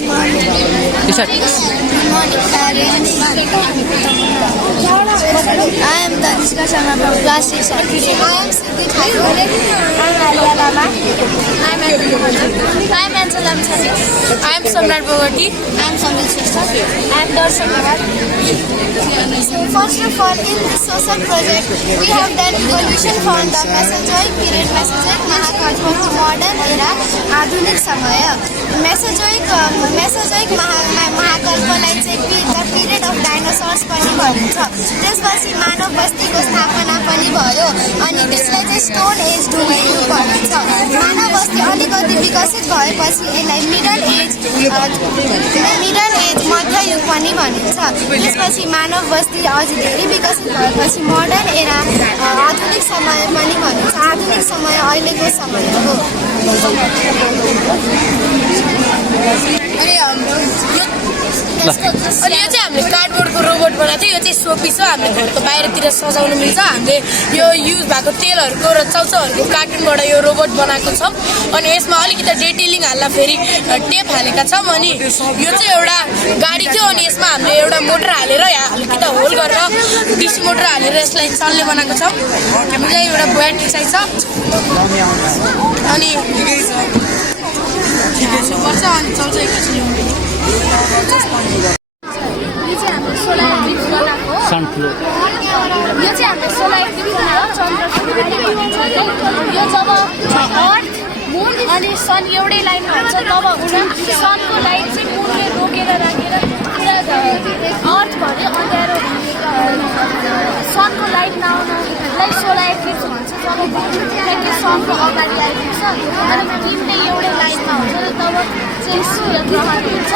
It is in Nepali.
I am Tanishka Sharma from class 6. I am Siddhi Thakur. I am Alia Lama. I am Angela Mchani. I am Samrat Bogati. I am Samrit Shrestha. I am Darshan Nawar. So first of all, in this social project, we have done evolution from the Mesozoic period, Mesozoic Mahakalpa to modern era, आधुनिक समय. Mesozoic महाकल्पलाई चाहिँ the period of dinosaurs पनि भनिन्छ. त्यसपछि मानव बस्तीको स्थापना पनि भयो अनि त्यसलाई चाहिँ स्टोन एज डुमेन भनिन्छ. मानव बस्ती अलिकति विकसित भएपछि यसलाई मिडल एज मध्ययुग पनि भनिन्छ. त्यसपछि मानव बस्ती अझ धेरै विकसित भएपछि मोडर्न एरा आधुनिक समय पनि भनिन्छ. आधुनिक समय अहिलेको समय हो. अनि यो चाहिँ हामीले कार्डबोर्डको रोबोट बनाएको थियो. यो चाहिँ सोपिस हो. हामीले घरको बाहिरतिर सजाउनु मिल्छ. हामीले यो युज भएको तेलहरूको र चाउचाउहरूको कार्टुनबाट यो रोबोट बनाएको छौँ. अनि यसमा अलिकति डिटेलिङ हाल्दा फेरि टेप हालेका छौँ. अनि यो चाहिँ एउटा गाडी थियो अनि यसमा हामीले एउटा मोटर हालेर अलिकति होल गरेर डिसी मोटर हालेर यसलाई चल्ने बनाएको छौँ. हामीलाई एउटा ब्याट्री चाहिन्छ अनि पर्छ अनि चल्छ एकैछिन. यो चाहिँ हाम्रो सोलर इक्लिप्स बनाएको हो. यो चाहिँ हाम्रो सोलर इक्लिप्स हो. यो जब अर्थ मुन अनि सन एउटै लाइनमा हुन्छ तब हुन्छ. सनको लाइट चाहिँ मुनले रोकेर राखेर पुरा अर्थ भन्यो अँध्यारो सनको लाइट नआउनलाई सोलर इक्लिप्स भन्छ. जब किनकि सनको अगाडि आइपुग्छ अनि मुनले एउटै लाइनमा हुन्छ तब चाहिँ सूर्य ग्रहण हुन्छ.